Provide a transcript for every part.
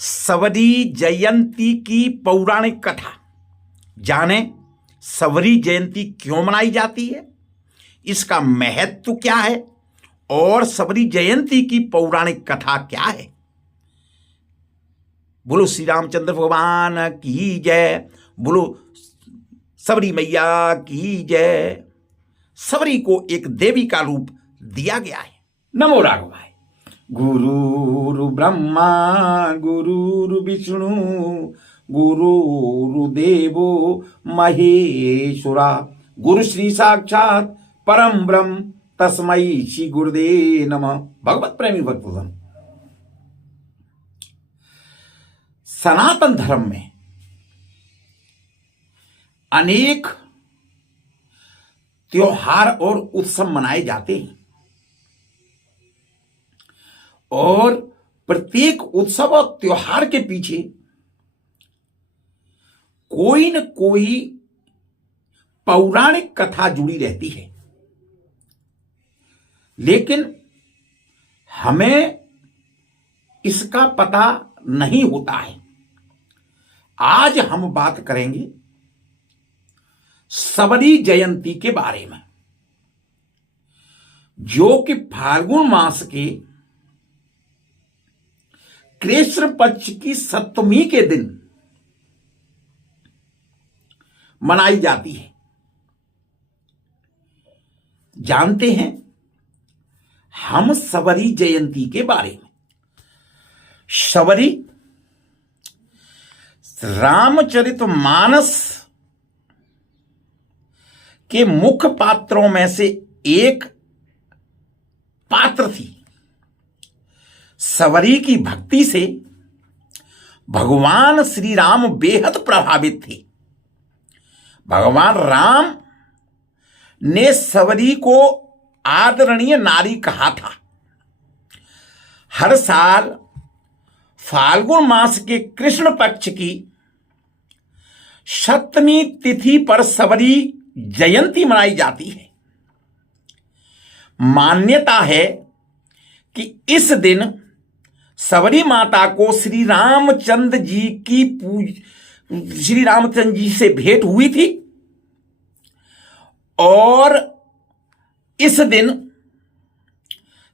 सबरी जयंती की पौराणिक कथा जाने। सबरी जयंती क्यों मनाई जाती है, इसका महत्व क्या है और सबरी जयंती की पौराणिक कथा क्या है। बोलो श्री रामचंद्र भगवान की जय, बोलो सबरी मैया की जय। सबरी को एक देवी का रूप दिया गया है। नमो राघवाय। गुरुर् ब्रह्मा गुरुर् विष्णु गुरुर्देवो महेश्वरा, गुरु श्री साक्षात परम ब्रह्म तस्मै श्री गुरुदेव नमः। भगवत प्रेमी भक्तजन, सनातन धर्म में अनेक त्योहार और उत्सव मनाए जाते हैं और प्रत्येक उत्सव और त्योहार के पीछे कोई न कोई पौराणिक कथा जुड़ी रहती है, लेकिन हमें इसका पता नहीं होता है। आज हम बात करेंगे सबरी जयंती के बारे में, जो कि फाल्गुन मास के कृष्ण पक्ष की सप्तमी के दिन मनाई जाती है। जानते हैं हम सबरी जयंती के बारे में। सबरी रामचरितमानस के मुख्य पात्रों में से एक पात्र थी। सबरी की भक्ति से भगवान श्री राम बेहद प्रभावित थे। भगवान राम ने सबरी को आदरणीय नारी कहा था। हर साल फाल्गुन मास के कृष्ण पक्ष की सप्तमी तिथि पर सबरी जयंती मनाई जाती है। मान्यता है कि इस दिन सबरी माता को श्री रामचंद्र जी से भेंट हुई थी और इस दिन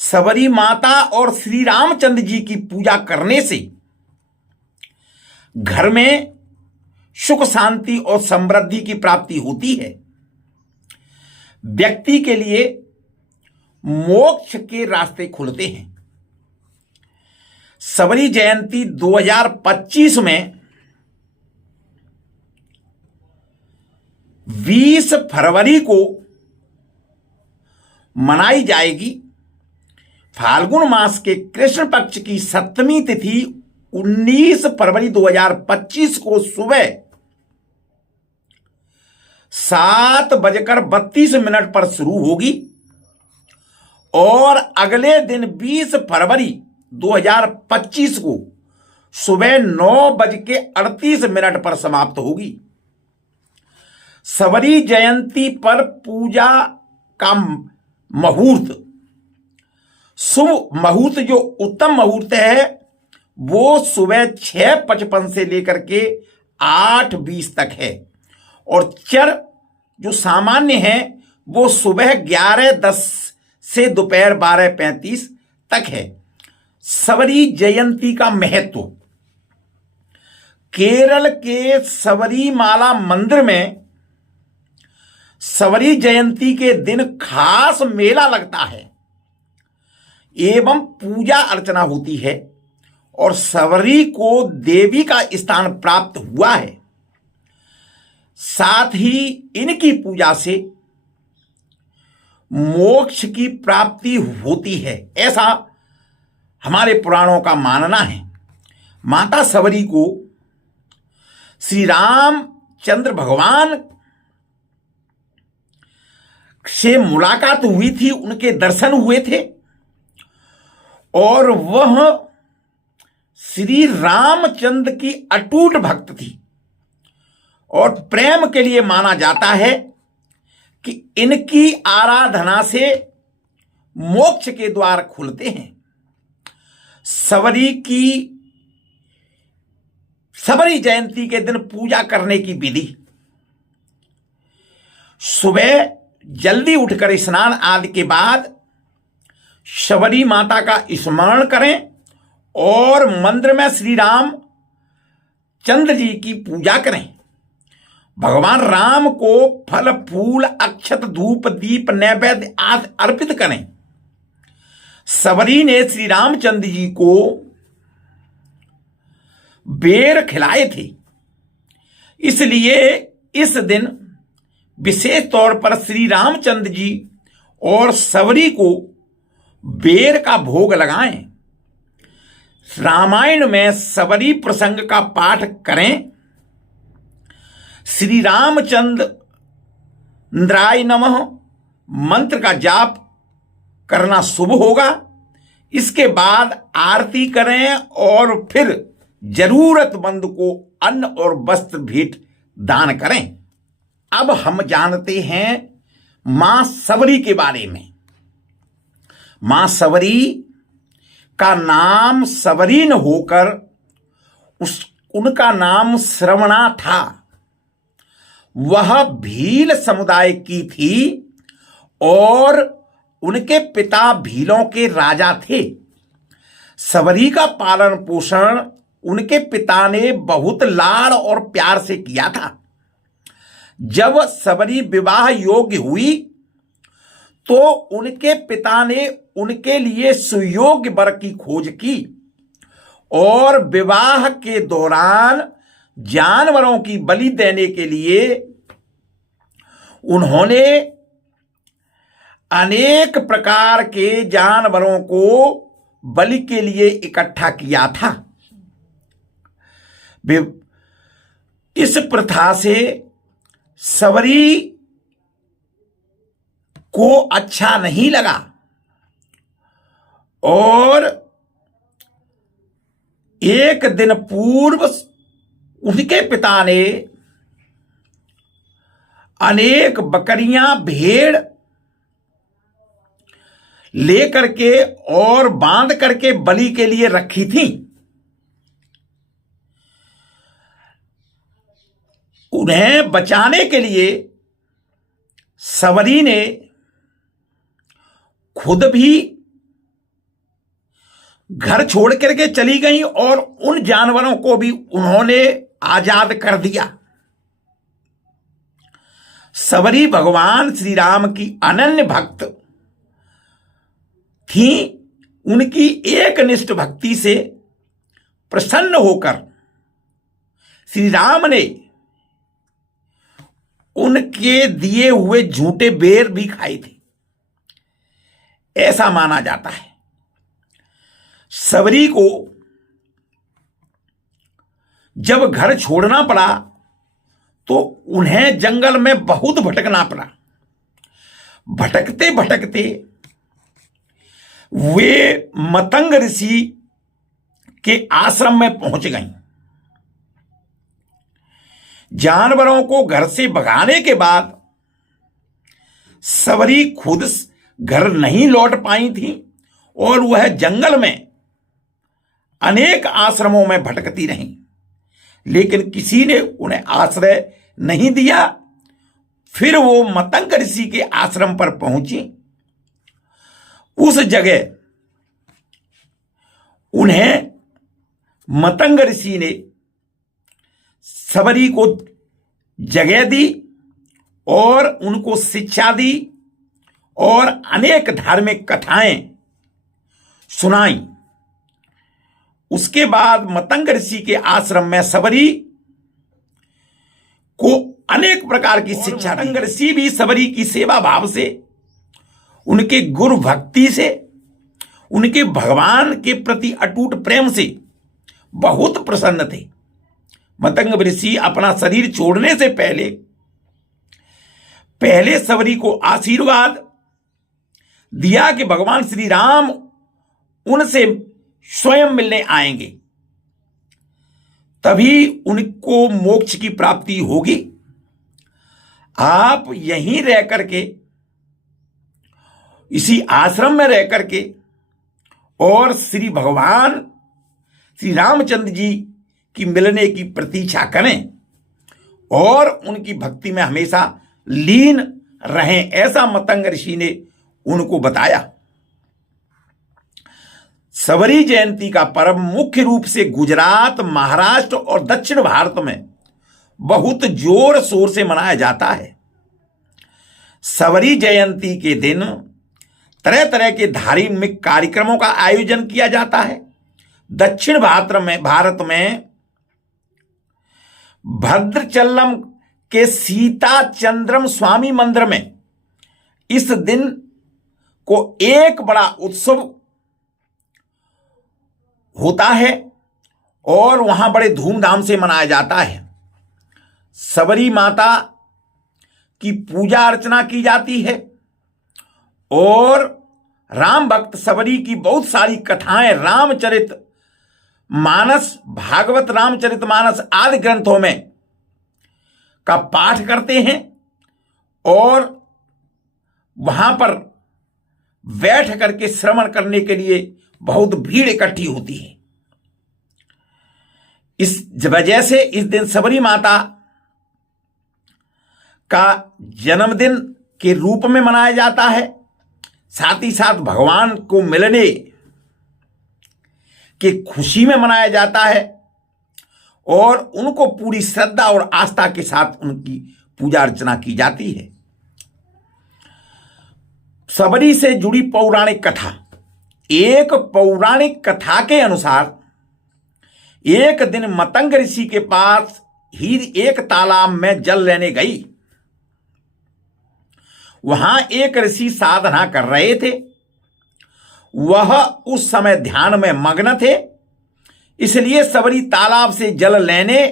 सबरी माता और श्री रामचंद्र जी की पूजा करने से घर में सुख शांति और समृद्धि की प्राप्ति होती है। व्यक्ति के लिए मोक्ष के रास्ते खुलते हैं। सबरी जयंती 2025 में 20 फरवरी को मनाई जाएगी। फाल्गुन मास के कृष्ण पक्ष की सप्तमी तिथि 19 फरवरी 2025 को सुबह 7:32 पर शुरू होगी और अगले दिन 20 फरवरी 2025 को सुबह 9:38 पर समाप्त होगी। सबरी जयंती पर पूजा का मुहूर्त, शुभ मुहूर्त जो उत्तम मुहूर्त है वो सुबह 6:55 से लेकर के 8:20 तक है और चर जो सामान्य है वो सुबह 11:10 से दोपहर 12:35 तक है। सबरी जयंती का महत्व। केरल के सबरीमाला मंदिर में सबरी जयंती के दिन खास मेला लगता है एवं पूजा अर्चना होती है और सबरी को देवी का स्थान प्राप्त हुआ है। साथ ही इनकी पूजा से मोक्ष की प्राप्ति होती है, ऐसा हमारे पुराणों का मानना है। माता सबरी को श्री रामचंद्र भगवान से मुलाकात हुई थी, उनके दर्शन हुए थे और वह श्री रामचंद्र की अटूट भक्त थी और प्रेम के लिए माना जाता है कि इनकी आराधना से मोक्ष के द्वार खुलते हैं। सबरी की सबरी जयंती के दिन पूजा करने की विधि। सुबह जल्दी उठकर स्नान आदि के बाद शबरी माता का स्मरण करें और मंदिर में श्री राम चंद्र जी की पूजा करें। भगवान राम को फल फूल अक्षत धूप दीप नैवेद्य आदि अर्पित करें। सबरी ने श्री रामचंद्र जी को बेर खिलाए थे, इसलिए इस दिन विशेष तौर पर श्री रामचंद्र जी और सबरी को बेर का भोग लगाएं। रामायण में सबरी प्रसंग का पाठ करें। श्री रामचंद्राय नमः मंत्र का जाप करना शुभ होगा। इसके बाद आरती करें और फिर जरूरतमंद को अन्न और वस्त्र भेंट दान करें। अब हम जानते हैं मां सबरी के बारे में। मां सबरी का नाम सबरी न होकर उनका नाम श्रवणा था। वह भील समुदाय की थी और उनके पिता भीलों के राजा थे। सबरी का पालन पोषण उनके पिता ने बहुत लाड़ और प्यार से किया था। जब सबरी विवाह योग्य हुई तो उनके पिता ने उनके लिए सुयोग्य वर की खोज की और विवाह के दौरान जानवरों की बलि देने के लिए उन्होंने अनेक प्रकार के जानवरों को बलि के लिए इकट्ठा किया था। इस प्रथा से सबरी को अच्छा नहीं लगा और एक दिन पूर्व उनके पिता ने अनेक बकरियां भेड़ लेकर के और बांध करके बलि के लिए रखी थी। उन्हें बचाने के लिए सबरी ने खुद भी घर छोड़ करके चली गई और उन जानवरों को भी उन्होंने आजाद कर दिया। सबरी भगवान श्री राम की अनन्य भक्त थी। उनकी एकनिष्ठ भक्ति से प्रसन्न होकर श्री राम ने उनके दिए हुए झूठे बेर भी खाए थे, ऐसा माना जाता है। सबरी को जब घर छोड़ना पड़ा तो उन्हें जंगल में बहुत भटकना पड़ा। भटकते भटकते वे मतंग ऋषि के आश्रम में पहुंच गईं। जानवरों को घर से भगाने के बाद सबरी खुद घर नहीं लौट पाई थी और वह जंगल में अनेक आश्रमों में भटकती रहीं, लेकिन किसी ने उन्हें आश्रय नहीं दिया। फिर वो मतंग ऋषि के आश्रम पर पहुंची। उस जगह उन्हें मतंग ऋषि ने सबरी को जगह दी और उनको शिक्षा दी और अनेक धार्मिक कथाएं सुनाई। उसके बाद मतंग ऋषि के आश्रम में सबरी को अनेक प्रकार की शिक्षा। मतंग ऋषि भी सबरी की सेवा भाव से, उनके गुरु भक्ति से, उनके भगवान के प्रति अटूट प्रेम से बहुत प्रसन्न थे। मतंग ऋषि अपना शरीर छोड़ने से पहले सबरी को आशीर्वाद दिया कि भगवान श्री राम उनसे स्वयं मिलने आएंगे, तभी उनको मोक्ष की प्राप्ति होगी। आप यहीं रह करके, इसी आश्रम में रह करके और श्री भगवान श्री रामचंद्र जी की मिलने की प्रतीक्षा करें और उनकी भक्ति में हमेशा लीन रहें, ऐसा मतंग ऋषि ने उनको बताया। सबरी जयंती का पर्व मुख्य रूप से गुजरात, महाराष्ट्र और दक्षिण भारत में बहुत जोर शोर से मनाया जाता है। सबरी जयंती के दिन तरह तरह के धार्मिक कार्यक्रमों का आयोजन किया जाता है। दक्षिण भारत में भद्रचल्लम के सीताचंद्रम स्वामी मंदिर में इस दिन को एक बड़ा उत्सव होता है और वहां बड़े धूमधाम से मनाया जाता है। सबरी माता की पूजा अर्चना की जाती है और राम भक्त सबरी की बहुत सारी कथाएं रामचरित मानस, भागवत रामचरित मानस आदि ग्रंथों में का पाठ करते हैं और वहां पर बैठ करके श्रवण करने के लिए बहुत भीड़ इकट्ठी होती है। इस वजह से इस दिन सबरी माता का जन्मदिन के रूप में मनाया जाता है। साथ ही साथ भगवान को मिलने की खुशी में मनाया जाता है और उनको पूरी श्रद्धा और आस्था के साथ उनकी पूजा अर्चना की जाती है। सबरी से जुड़ी पौराणिक कथा। एक पौराणिक कथा के अनुसार एक दिन मतंग ऋषि के पास ही एक तालाब में जल लेने गई। वहां एक ऋषि साधना कर रहे थे। वह उस समय ध्यान में मग्न थे, इसलिए सबरी तालाब से जल लेने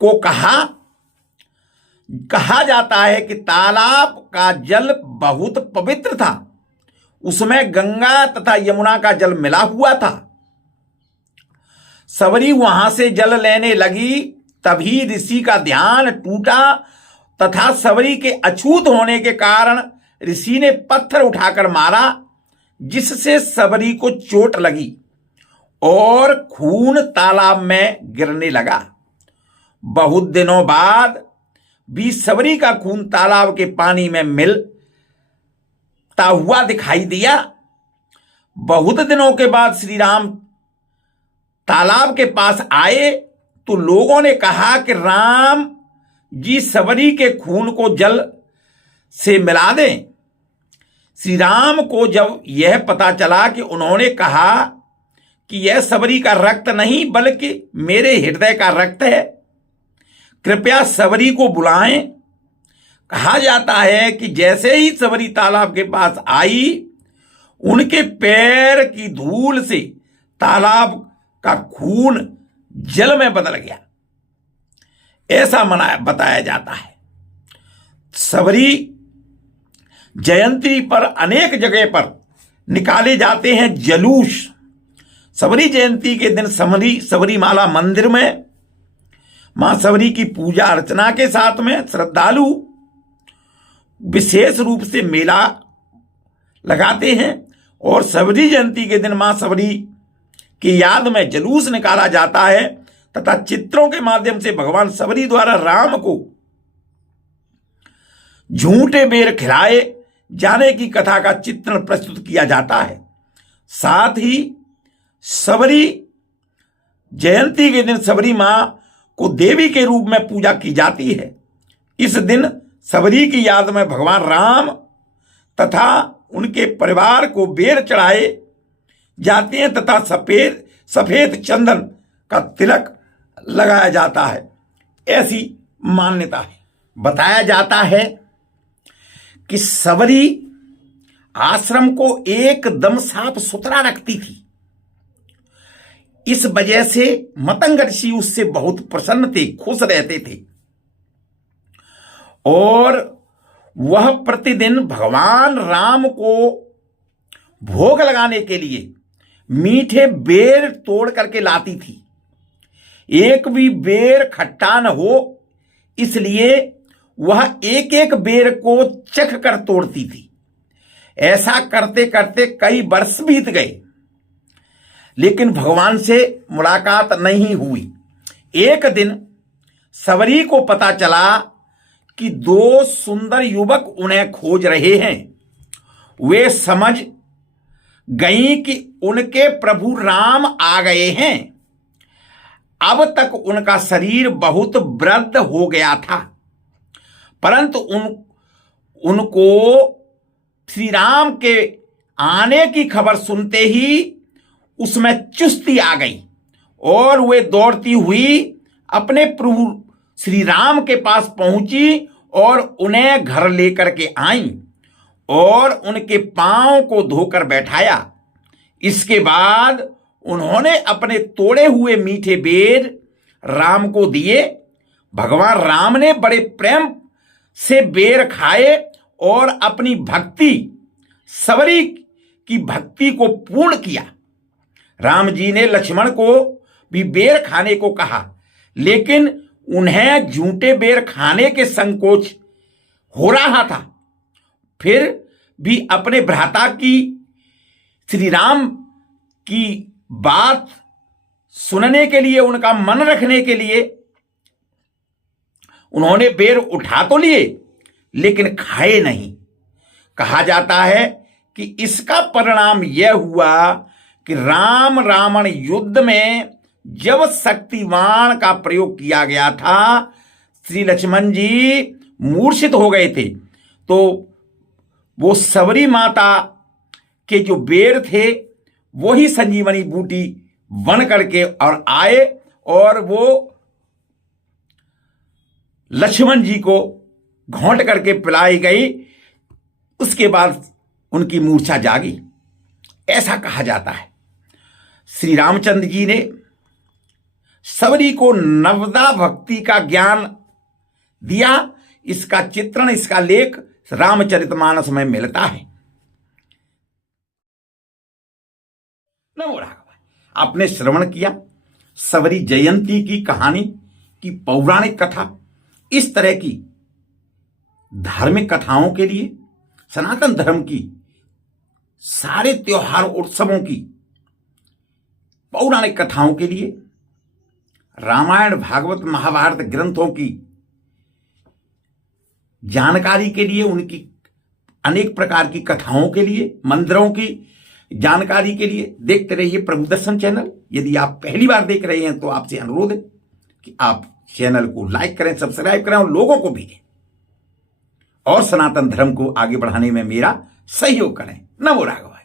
को कहा जाता है कि तालाब का जल बहुत पवित्र था। उसमें गंगा तथा यमुना का जल मिला हुआ था। सबरी वहां से जल लेने लगी, तभी ऋषि का ध्यान टूटा तथा सबरी के अछूत होने के कारण ऋषि ने पत्थर उठाकर मारा, जिससे सबरी को चोट लगी और खून तालाब में गिरने लगा। बहुत दिनों बाद भी सबरी का खून तालाब के पानी में मिलता हुआ दिखाई दिया। बहुत दिनों के बाद श्री राम तालाब के पास आए तो लोगों ने कहा कि राम जी सबरी के खून को जल से मिला दें। श्री राम को जब यह पता चला कि उन्होंने कहा कि यह सबरी का रक्त नहीं बल्कि मेरे हृदय का रक्त है, कृपया सबरी को बुलाएं। कहा जाता है कि जैसे ही सबरी तालाब के पास आई, उनके पैर की धूल से तालाब का खून जल में बदल गया, ऐसा बताया जाता है। सबरी जयंती पर अनेक जगह पर निकाले जाते हैं जलूस। सबरी जयंती के दिन सबरीमाला मंदिर में मां सबरी की पूजा अर्चना के साथ में श्रद्धालु विशेष रूप से मेला लगाते हैं और सबरी जयंती के दिन मां सबरी की याद में जुलूस निकाला जाता है तथा चित्रों के माध्यम से भगवान सबरी द्वारा राम को झूठे बेर खिलाए जाने की कथा का चित्रण प्रस्तुत किया जाता है। साथ ही सबरी जयंती के दिन सबरी मां को देवी के रूप में पूजा की जाती है। इस दिन सबरी की याद में भगवान राम तथा उनके परिवार को बेर चढ़ाए जाते हैं तथा सफेद चंदन का तिलक लगाया जाता है, ऐसी मान्यता है। बताया जाता है कि सबरी आश्रम को एकदम साफ सुथरा रखती थी। इस वजह से मतंग ऋषि उससे बहुत प्रसन्न थे, खुश रहते थे और वह प्रतिदिन भगवान राम को भोग लगाने के लिए मीठे बेर तोड़ करके लाती थी। एक भी बेर खट्टा न हो, इसलिए वह एक एक बेर को चख कर तोड़ती थी। ऐसा करते करते कई वर्ष बीत गए, लेकिन भगवान से मुलाकात नहीं हुई। एक दिन सबरी को पता चला कि दो सुंदर युवक उन्हें खोज रहे हैं। वे समझ गई कि उनके प्रभु राम आ गए हैं। अब तक उनका शरीर बहुत वृद्ध हो गया था, परंतु उनको श्री राम के आने की खबर सुनते ही उसमें चुस्ती आ गई और वे दौड़ती हुई अपने प्रभु श्री राम के पास पहुंची और उन्हें घर लेकर के आईं और उनके पांव को धोकर बैठाया। इसके बाद उन्होंने अपने तोड़े हुए मीठे बेर राम को दिए। भगवान राम ने बड़े प्रेम से बेर खाए और अपनी भक्ति, सबरी की भक्ति को पूर्ण किया। राम जी ने लक्ष्मण को भी बेर खाने को कहा, लेकिन उन्हें झूठे बेर खाने के संकोच हो रहा था। फिर भी अपने भ्राता की श्री राम की बात सुनने के लिए, उनका मन रखने के लिए उन्होंने बेर उठा तो लिए लेकिन खाए नहीं। कहा जाता है कि इसका परिणाम यह हुआ कि राम रावण युद्ध में जब शक्तिवान का प्रयोग किया गया था, श्री लक्ष्मण जी मूर्छित हो गए थे। तो वो सबरी माता के जो बेर थे वही संजीवनी बूटी बन करके और आए और वो लक्ष्मण जी को घोंट करके पिलाई गई। उसके बाद उनकी मूर्छा जागी, ऐसा कहा जाता है। श्री रामचंद्र जी ने सबरी को नवदा भक्ति का ज्ञान दिया। इसका चित्रण, इसका लेख रामचरितमानस में मिलता है। नमो राघवाय। आपने श्रवण किया सबरी जयंती की कहानी की पौराणिक कथा। इस तरह की धार्मिक कथाओं के लिए, सनातन धर्म की सारे त्योहार उत्सवों की पौराणिक कथाओं के लिए, रामायण भागवत महाभारत ग्रंथों की जानकारी के लिए, उनकी अनेक प्रकार की कथाओं के लिए, मंदिरों की जानकारी के लिए देखते रहिए प्रभु दर्शन चैनल। यदि आप पहली बार देख रहे हैं तो आपसे अनुरोध है कि आप चैनल को लाइक करें, सब्सक्राइब करें और लोगों को भी दें और सनातन धर्म को आगे बढ़ाने में मेरा सहयोग करें। नमो राघवाय।